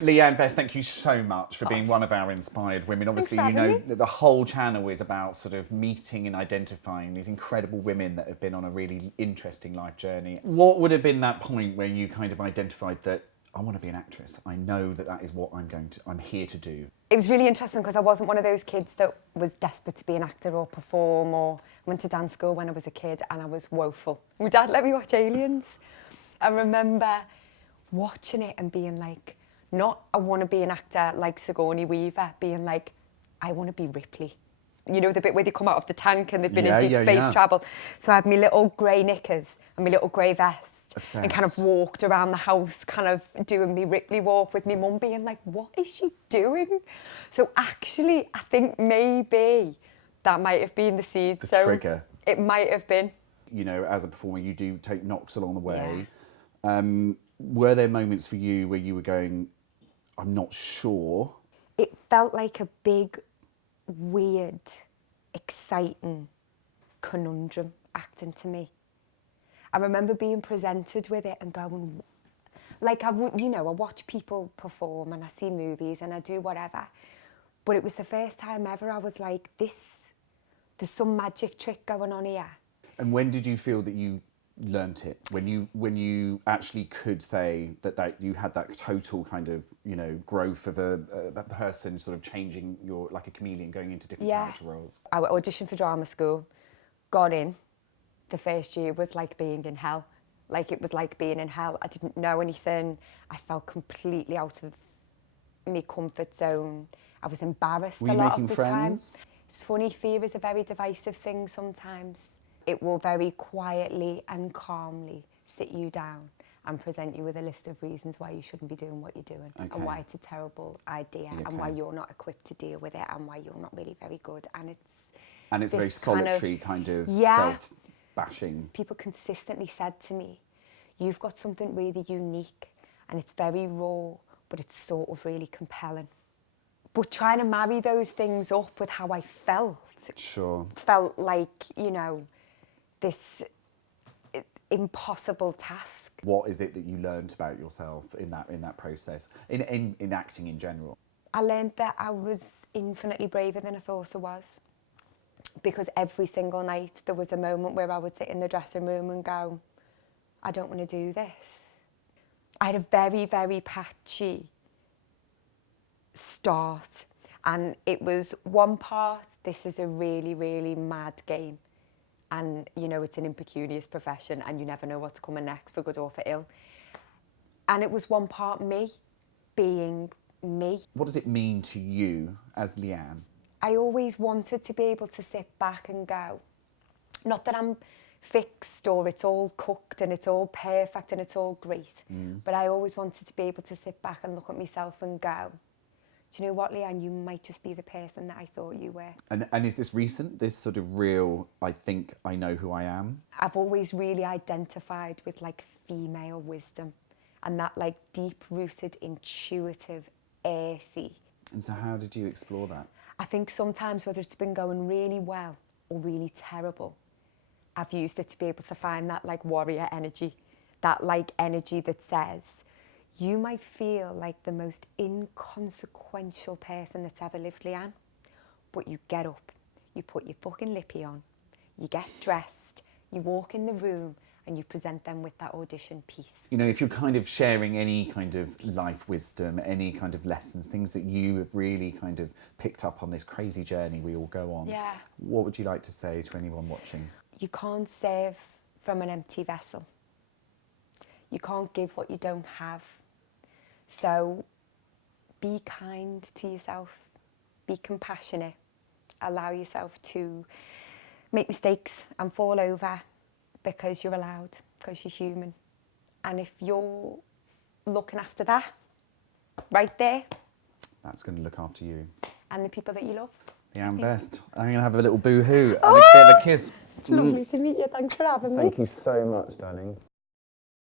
Leanne, Bess, thank you so much for being one of our inspired women. Obviously, you know that the whole channel is about sort of meeting and identifying these incredible women that have been on a really interesting life journey. What would have been that point where you kind of identified that I want to be an actress? I know that that is what I'm here to do. It was really interesting because I wasn't one of those kids that was desperate to be an actor or perform, or went to dance school when I was a kid and I was woeful. My dad let me watch Aliens. I remember watching it and being like, not I want to be an actor like Sigourney Weaver, being like, I want to be Ripley. You know, the bit where they come out of the tank and they've been in deep space travel. So I had my little grey knickers and my little grey vest. Obsessed. And kind of walked around the house, kind of doing me Ripley walk with my mum, being like, what is she doing? So actually, I think maybe that might have been the seed. The trigger. It might have been. You know, as a performer, you do take knocks along the way. Yeah. Were there moments for you where you were going, I'm not sure? It felt like a big, weird, exciting conundrum acting to me. I remember being presented with it and going, like, I watch people perform and I see movies and I do whatever. But it was the first time ever I was like, there's some magic trick going on here. And when did you feel that you learnt it? When you actually could say that you had that total kind of, you know, growth of a person sort of changing, like a chameleon, going into different character roles? I auditioned for drama school, got in. The first year was like being in hell. Like, it was like being in hell. I didn't know anything. I felt completely out of my comfort zone. I was embarrassed a lot of the time. It's funny, fear is a very divisive thing sometimes. It will very quietly and calmly sit you down and present you with a list of reasons why you shouldn't be doing what you're doing, and why it's a terrible idea, and why you're not equipped to deal with it, and why you're not really very good. And it's very solitary kind of self-bashing. People consistently said to me, you've got something really unique and it's very raw, but it's sort of really compelling. But trying to marry those things up with how I felt, felt like, you know, this impossible task. What is it that you learned about yourself in that process, in acting in general? I learned that I was infinitely braver than I thought I was. Because every single night there was a moment where I would sit in the dressing room and go, I don't want to do this. I had a very, very patchy start. And it was one part, this is a really, really mad game. And, you know, it's an impecunious profession and you never know what's coming next, for good or for ill. And it was one part me, being me. What does it mean to you as Leanne? I always wanted to be able to sit back and go, not that I'm fixed or it's all cooked and it's all perfect and it's all great, but I always wanted to be able to sit back and look at myself and go, do you know what, Leanne, you might just be the person that I thought you were. And is this recent, this sort of real, I think I know who I am? I've always really identified with like female wisdom and that like deep-rooted, intuitive, earthy. And so how did you explore that? I think sometimes, whether it's been going really well or really terrible, I've used it to be able to find that like warrior energy, that like energy that says, you might feel like the most inconsequential person that's ever lived, Leanne, but you get up, you put your fucking lippy on, you get dressed, you walk in the room and you present them with that audition piece. You know, if you're kind of sharing any kind of life wisdom, any kind of lessons, things that you have really kind of picked up on this crazy journey we all go on, what would you like to say to anyone watching? You can't serve from an empty vessel. You can't give what you don't have. So be kind to yourself, be compassionate, allow yourself to make mistakes and fall over, because you're allowed, because you're human. And if you're looking after that, right there, that's going to look after you. And the people that you love. Leanne, best. I'm going to have a little boo-hoo and a bit of a kiss. It's lovely to meet you. Thanks for having me. Thank you so much, darling.